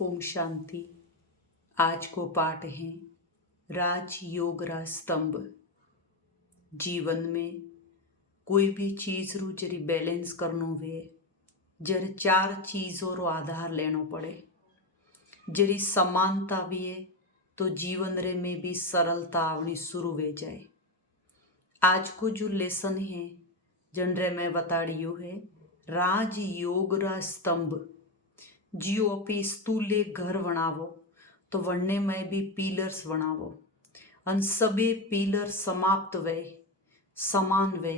ओम शांति। आज को पाठ है राजयोग रा स्तंभ। जीवन में कोई भी चीज रू जरी बैलेंस करनो वे जर चार चीजों रो आधार लेनो पड़े। जरी समानता भी है तो जीवन रे में भी सरलता आवनी शुरू वे जाए। आज को जो लेसन है जनरे में बताड़ियो है राजयोग रा स्तंभ। जियो अपनी स्थूले घर बनावो तो वनने में भी पीलर्स बनावो अन सबे पीलर समाप्त वे समान वे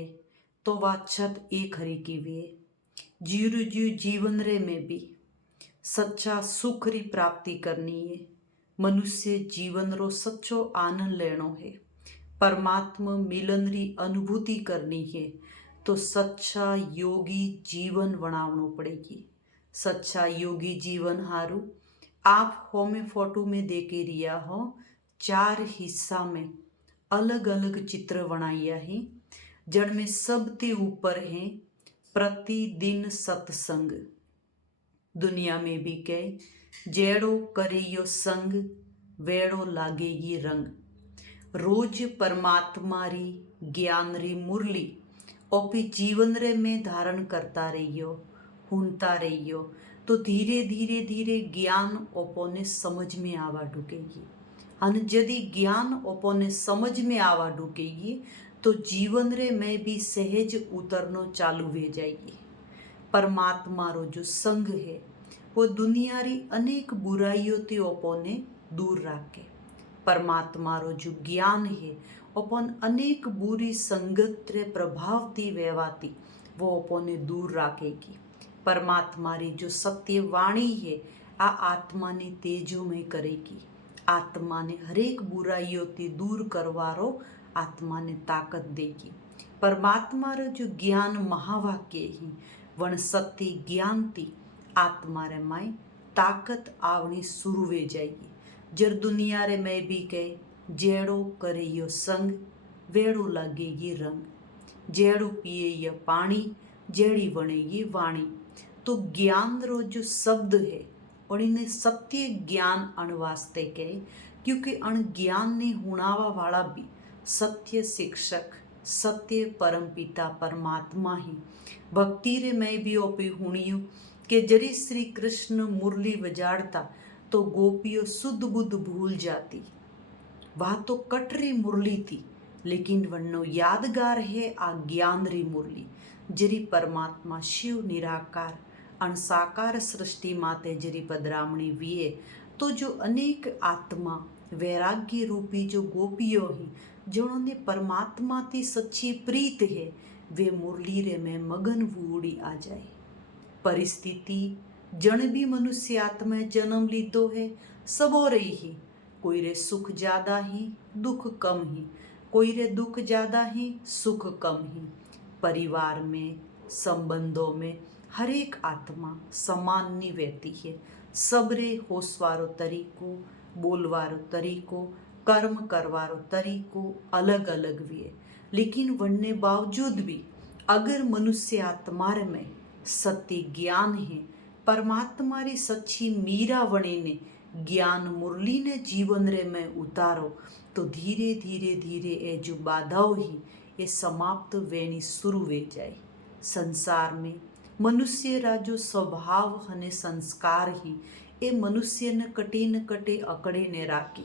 तो वा छत एक हरी की वे। जीव जीवन रे में भी सच्चा सुख री प्राप्ति करनी है। मनुष्य जीवन रो सच्चो आनंद लेनो है। परमात्मा मिलन री अनुभूति करनी है तो सच्चा योगी जीवन बनावनो पड़ेगी। सच्चा योगी जीवन हारू आप होमे फोटो में देखे रिया हो चार हिस्सा में अलग अलग चित्र बनाया है जड़ में सबसे ऊपर है प्रतिदिन सत्संग। दुनिया में भी कह जेड़ो करे यो संग वेड़ो लागे ये रंग। रोज परमात्मा री ज्ञान री मुरली ओपी जीवन रे में धारण करता रहियो हुनता रहियो तो धीरे धीरे धीरे ज्ञान ओपोने समझ में आवा ढुकेगी। अन यदि ज्ञान ओपोने समझ में आवा ढुकेगी तो जीवन रे में भी सहज उतरनो चालू हो जाएगी। परमात्मा रो जो संग है वो दुनिया री अनेक बुराइयों ते ओपोने दूर राखे। परमात्मा रो जो ज्ञान है ओपन अनेक बुरी संगत रे प्रभाव ती वेवाती वो ओपोने दूर राखेगी। परमात्मा री जो सत्य वाणी है आ आत्मा ने तेजो में करेगी। आत्मा ने हरेक बुराइयों ती दूर करवारो आत्मा ने ताकत देगी। परमात्मा रो जो ज्ञान महावाक्य ही वण सत्य ज्ञान ती आत्मा रे माय ताकत आवनी शुरू वे जाएगी। जर दुनिया रे में भी कहे जेड़ो करे यो संग वेड़ो लगेगी रंग। जेड़ो पिए ये पानी जेड़ी बनेगी वाणी। तो ज्ञान रो जो शब्द है और इन्हें सत्य ज्ञान अणवास्ते कहे क्योंकि अण ज्ञान ने हुणावा वाला भी सत्य शिक्षक सत्य परमपिता परमात्मा ही। भक्ति रे में भी ओपी हुणियू के जरी श्री कृष्ण मुरली बजाड़ता तो गोपियों शुद्ध बुद्ध भूल जाती। वह तो कटरी मुरली थी लेकिन वन्नो यादगार है आ ज्ञान री मुरली। जरी परमात्मा शिव निराकार अणसाकार सृष्टि माते जरी पदरामणी विये तो जो अनेक आत्मा वैराग्य रूपी जो गोपियों ही जिन्होंने परमात्मा की सच्ची प्रीत है वे मुरली रे में मगन वूड़ी आ जाए। परिस्थिति जन भी मनुष्य आत्मा जन्म लीधो है सबो रे ही कोई रे सुख ज्यादा ही दुख कम ही कोई रे दुख ज्यादा ही सुख कम ही। परिवार में संबंधों में हरेक आत्मा समान नहीं रहती है। सबरे होसवारो तरीको बोलवारो तरीको कर्म करवारो तरीको अलग अलग भी है। लेकिन वनने बावजूद भी अगर मनुष्य आत्मा में सत्य ज्ञान है परमात्मा री सच्ची मीरा वणे ने ज्ञान मुरली ने जीवन रे में उतारो तो धीरे धीरे धीरे ये जो बाधाओं ही ये समाप्त वेणी शुरू वे जाए। संसार में मनुष्य रा जो स्वभाव हने संस्कार ही ए मनुष्य ने कटे अकड़े ने राखी।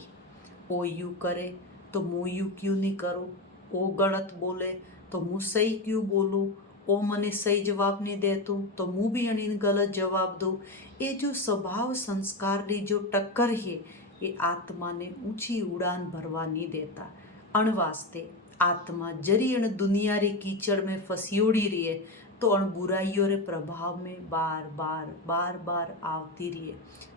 ओ यू करे तो मुँ यू क्यों नहीं करो। ओ गलत बोले तो मुँ सही क्यों बोलूँ। ओ मने सही जवाब नहीं दे तो मुँ भी अने गलत जवाब दो। ये जो स्वभाव संस्कार री जो टक्कर है ये आत्मा ने ऊंची उड़ान भरवा नहीं देता। अण वास्ते आत्मा जरी अण दुनिया री कीचड़ में फसियोड़ी रही है तो अण बुराइयों रे प्रभाव में बार बार आवती रही है।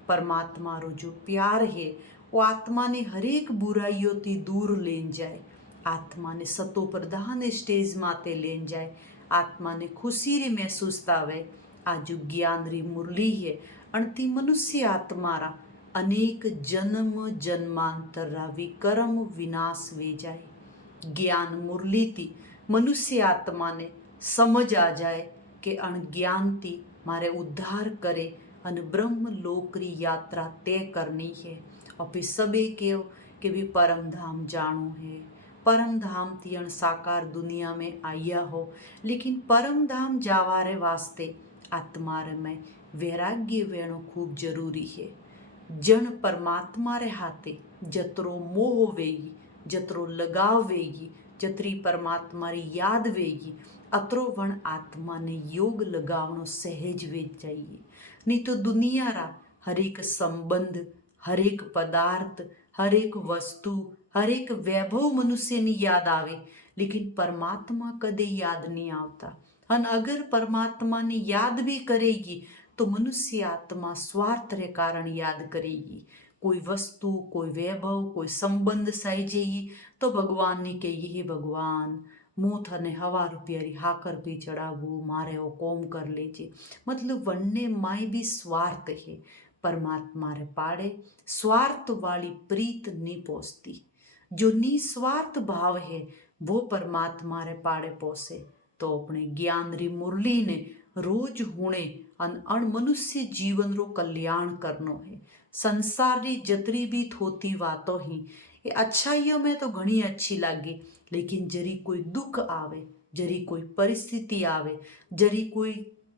परमात्मा रो जो प्यार है वो आत्मा ने हरेक बुराइयों ती दूर लेन जाए। आत्मा ने सतो प्रधान स्टेज माते लेन जाए। आत्मा ने खुशी री महसूस तावे। आज ज्ञान री मुरली है अणती मनुष्य आत्मा रा अनेक जन्म जन्मांतर रा विकर्म विनाश वे जाए। ज्ञान मुरली थी मनुष्य आत्मा ने समझ आ जाए कि अणज्ञान थी मारे उद्धार करे अन ब्रह्म लोक री यात्रा तय करनी है। और फिर सबे कहो कि भी परम धाम जानो है। परम धाम थी अण साकार दुनिया में आया हो, लेकिन परम धाम जावारे वास्ते आत्मारे में वैराग्य वेणो खूब जरूरी है। जन परमात्मा रे हाथे जतरो मोह वेगी, जतरो लगाव वेगी, जतरी परमात्मा री याद वेगी, अतरो वण आत्मा ने योग लगावनो सहज वेच जाइए। नहीं तो दुनिया रा हरेक संबंध, हरेक पदार्थ, हरेक वस्तु, हरेक वैभव मनुष्य ने याद आवे, लेकिन परमात्मा कदे याद नहीं आवता। अन अगर परमात्मा ने याद भी करेगी तो मनुष्य आत्मा स्वार्थ रे कारण याद करेगी। कोई वस्तु, कोई वैभव, कोई संबंध सहेजेगी तो भगवान ने कही, हे भगवान मुँ थने 1,000 रुपयारी हाकर पे चढ़ावू, मारे वो कोम कर लेजे। मतलब वन्ने माय भी स्वार्थ है। परमात्मा रे पाड़े स्वार्थ वाली प्रीत नहीं पहुँचती। जो निस्वार्थ भाव है वो परमात्मा रे पाड़े पहुँचे तो अपने ज्ञान री मुरली ने रोज हुणे अण मनुष्य जीवन रो कल्याण करनो है। संसार री जतरी भी थोती वातों ही ये अच्छाइयों में तो घणी अच्छी लागे, लेकिन जरी कोई दुख आवे, जरी कोई परिस्थिति आवे, जरी कोई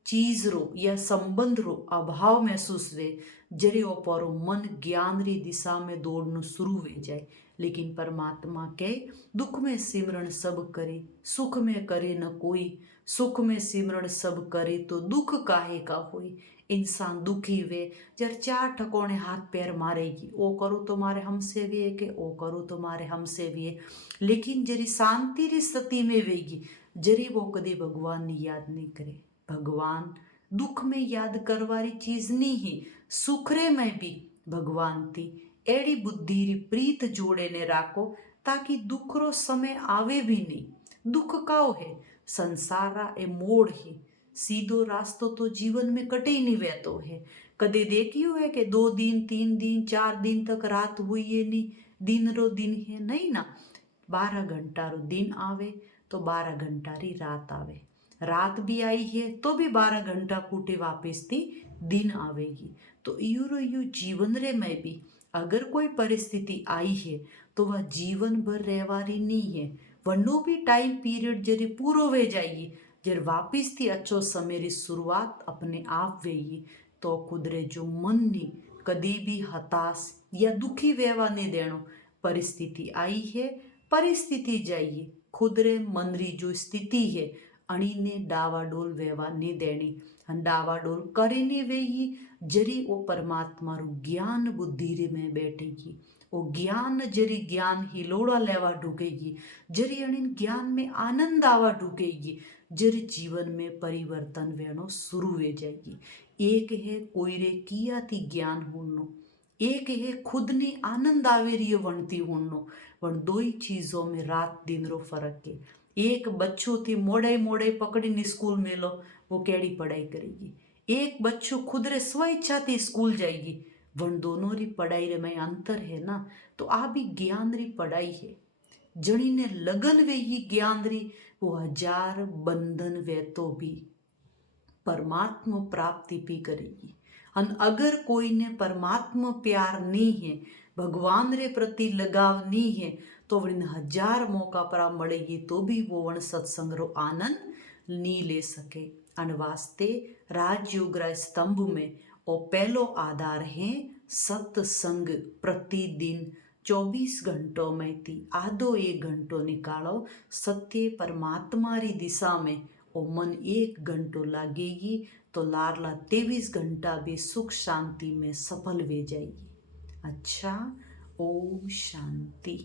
चीज रो या संबंध रो अभाव महसूस वे, जरी ओपरो मन ज्ञान री दिशा में दौड़नु शुरू हो जाए। लेकिन परमात्मा कहे दुख में सिमरण सब करे, सुख में करे न कोई। सुख में सिमरण सब करे तो दुख काहे का होई। इंसान दुखी वे जर 4 ठकोने हाथ पैर मारेगी, ओ करो तो मारे हमसे भी है के ओ करो तो मारे हमसे भी है। लेकिन जरी शांति री स्थिति में वेगी, जरी वो कदी भगवान ने याद नहीं करे। भगवान दुख में याद करवारी चीज नहीं है, सुखरे में भी भगवान थी। एड़ी बुद्धि री प्रीत जोड़े ने राखो ताकि दुख रो समय आवे भी नहीं। दुख काओ है, संसारा ए मोड़ है, सीधो रास्तो तो जीवन में कटे ही नहीं वहतो है। कदे देखियो है कि 2 दिन 3 दिन 4 दिन तक रात हुई है नहीं, दिन रो दिन है नहीं ना। 12 घंटा रो दिन आवे तो 12 घंटा री रात आवे। रात भी आई है तो भी 12 घंटा कूटे वापस थी दिन आवेगी। तो यू जीवन रे में भी अगर कोई परिस्थिति आई है तो वह जीवन भर रहवारी नहीं है। वनो भी टाइम पीरियड जरी पूरो वे जाएगी, जर वापिस थी अच्छो समय री शुरुआत अपने आप वेगी। तो खुदरे जो मन ने कदी भी हताश या दुखी वेवा नहीं देनो। परिस्थिति आई है, परिस्थिति जाइए, खुदरे मन री जो स्थिति है अणी ने डावाडोल वेवा नहीं देनी। डावाडोल करे नहीं वेगी, जरी वो परमात्मा रू ज्ञान बुद्धि रे में बैठेगी। वो ज्ञान जरी ज्ञान हिलोड़ा लेवा ढूकेगी, जरी अणिन ज्ञान में आनंद आवा ढूकेगी, जरी जीवन में परिवर्तन वेणो शुरू हो जाएगी। एक है कोई रे किया थी ज्ञान होनो, एक है खुद ने आनंद आवे रियो वणती होनो। वण दो ही चीजों में रात दिन रो फर्क है। एक बच्चों थी मोड़े मोड़े पकड़ी स्कूल में लो, वो केड़ी पढ़ाई करेगी। एक बच्चों खुद रे स्व इच्छा थी स्कूल जाएगी। वण दोनों री पढ़ाई रे में अंतर है ना। तो आ भी ज्ञान री पढ़ाई है। जणी ने लगन वेगी ज्ञान री, वो 1000 बंधन वे तो भी परमात्मा प्राप्ति भी करेगी। अन अगर कोई ने परमात्मा प्यार नहीं है, भगवान रे प्रति लगाव नहीं है, तो वण 1000 मौका पर मळेगी तो भी वो वण सत्संग रो आनंद नहीं ले सके। अन वास्ते राजयोग रा स्तंभ में वो पहलो आधार है सत्संग। प्रतिदिन 24 घंटों में थी आधो 1 घंटो निकालो सत्य परमात्मा री दिशा में। ओ मन 1 घंटो लागेगी तो लारला 23 घंटा भी सुख शांति में सफल वे जाएगी। अच्छा, ओम शांति।